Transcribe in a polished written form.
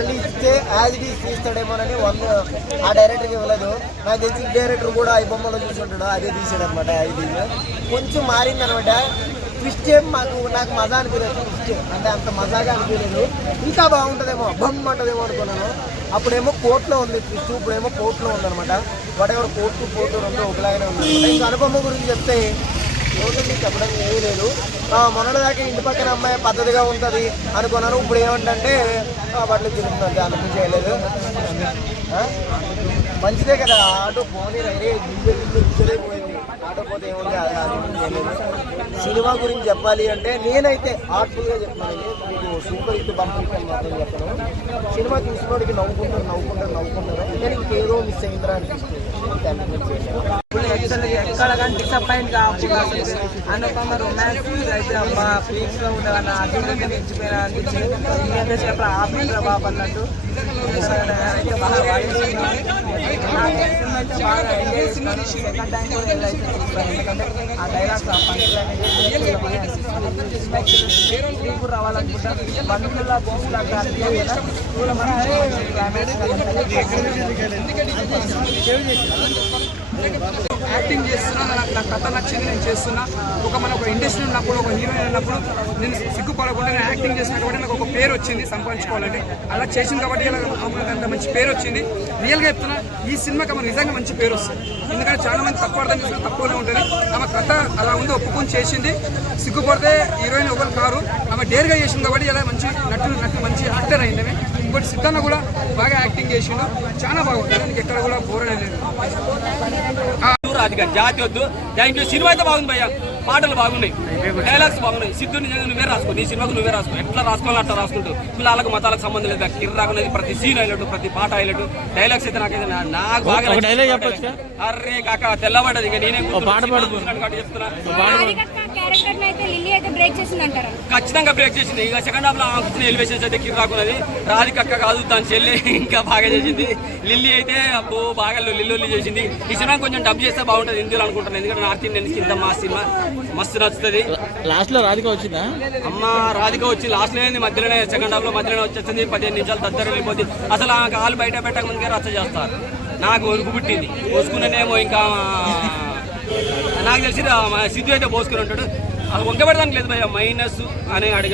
మళ్ళీ ఇస్తే as it is తీస్తాడేమోనని ఆ డైరెక్టర్కి ఇవ్వలేదు. నాకు తెలిసి డైరెక్టర్ కూడా ఈ బొమ్మలో చూసుంటాడు, అదే తీసాడు అనమాట. ఇది కొంచెం మారిందనమాట. ట్విస్ట్ ఏం నాకు మజా అనిపించలేదు. ట్విస్ట్ అంటే అంత మజాగా అనిపించలేదు. ఇంకా బాగుంటుందేమో, బమ్ అంటదేమో అనుకున్నాను. అప్పుడేమో కోర్టులో ఉంది ట్విస్ట్, ఇప్పుడేమో కోర్టులో ఉందనమాట. వాటెవర్ కోర్టు రెండు ఒకలాగానే ఉంది. ఇంకా అనుపమ గురించి చెప్తే ఏముంటుంది చెప్పడం ఏమీ లేదు. మొన్నటిదాకా ఇంటి పక్కన అమ్మాయి పద్ధతిగా ఉంటుంది అనుకున్నాను. ఇప్పుడు ఏమంటే బట్టలు తిరుగుతుంది, అంత చేయలేదు. మంచిదే కదా ఆటో పోనీ రైడే ఇచ్చలే పోయింది. ఆటో పోతే ఏముంది సినిమా గురించి చెప్పాలి అంటే నేనైతే ఆర్ట్ఫుల్గా చెప్తున్నాను. మీకు సూపర్ హిట్ బంప్ హిట్ అని మాత్రం చెప్తాను. సినిమా చూసినోడికి నవ్వుకుంటారు కానీ ఇంకేదో మిస్ అయిందిరా అనిపిస్తుంది. ఎక్కడ కానీ డిసప్పాయింట్ కాకుండా అనుపమ రొమాన్స్ అయితే అమ్మా ఫ్లీక్స్ లో ఉండవన్న అభివృద్ధి మించిపోయినా అనిపించింది. చెప్పాలి ఆఫీస్ బాబు అన్నట్టు అయితే బాగా బాగా ఎంజాయ్ చేస్తున్నాను. సెకండ్ టైం కూడా వెళ్ళైతే ఎందుకంటే ఆ డైలాగ్స్ ఆ పంచులు కూడా రావాలనుకుంటాను. బంధువుల బోసులు యాక్టింగ్ చేస్తున్నా, నాకు కథ నచ్చింది, నేను చేస్తున్నా. మన ఒక ఇండస్ట్రీ ఉన్నప్పుడు, ఒక హీరోయిన్ ఉన్నప్పుడు నేను సిగ్గుపడకుండా నేను యాక్టింగ్ చేసిన కాబట్టి నాకు ఒక పేరు వచ్చింది సంపాదించుకోవాలంటే. అలా చేసింది కాబట్టి అంత మంచి పేరు వచ్చింది. రియల్గా చెప్తున్నా, ఈ సినిమాకి ఆమె నిజంగా మంచి పేరు వస్తుంది. ఎందుకంటే చాలా మంది తక్కువ అర్థం చేసుకుని తక్కువనే ఉంటుంది. ఆమె కథ అలా ఉంది, ఒప్పుకొని చేసింది. సిగ్గుపడితే హీరోయిన్ ఎవరు కారు, ఆమె డేర్గా చేసింది కాబట్టి ఇలా మంచి నటు మంచి యాక్టర్ అయింది. ఇంకోటి సిద్ధన్న కూడా బాగా యాక్టింగ్ చేసిండు, చాలా బాగుంది. నీకు ఎక్కడ కూడా బోర్ అనేది రాధిక జాతి వద్దు. Thank you. సినిమా అయితే బాగుంది భయ్య, పాటలు బాగున్నాయి, డైలాగ్స్ బాగున్నాయి. సిద్ధుని నువ్వే రాసుకో, నీ సినిమాకు నువ్వే రాసుకో. ఎట్లా రాసుకోవాలో అట్లా రాసుకుంటూ పిల్లలకు మతాలకు సంబంధం లేదు. కిర్రాకునేది ప్రతి సీన్ హైలైట్, ప్రతి పాట హైలైట్. డైలాగ్స్ అయితే నాకు బాగా అర్రే కాక తెల్లబడ్డది. ఇక నేనే చెప్తున్నా ఖచ్చితంగా బ్రేక్ చేసింది. ఇక సెకండ్ హాఫ్ లో ఆమె ఎలివేషన్స్ అయితే కిర్రాకున్నది. రాధికక్క కాదు దాని చెల్లి ఇంకా బాగా చేసింది. లిల్లీ అయితే అబ్బో బాగా లిల్లొల్లి చేసింది. ఈ సినిమా కొంచెం డబ్ చేస్తే బాగుంటుంది హిందీలో అనుకుంటాను. ఎందుకంటే నార్త్ ఇండియన్ కింద మా సినిమా మస్తు నచ్చుతుంది. లాస్ట్ లో రాధిక వచ్చిందా? అమ్మ రాధిక వచ్చి లాస్ట్ లో మధ్యలోనే సెకండ్ హాఫ్ లో మధ్యలోనే వచ్చేస్తుంది. 15 నిమిషాలు దగ్గర వెళ్ళిపోతుంది. అసలు ఆ కాలు బయట పెట్టక ముందుకే రచ్చ చేస్తారు. నాకు ఒరుకు పుట్టింది. పోసుకునేనేమో ఇంకా నాకు తెలిసి సిద్ధు అయితే పోసుకుని ఉంటాడు. అది ఒక్క పెడదానికి లేదు భయ్య మైనస్ అని అడిగారు.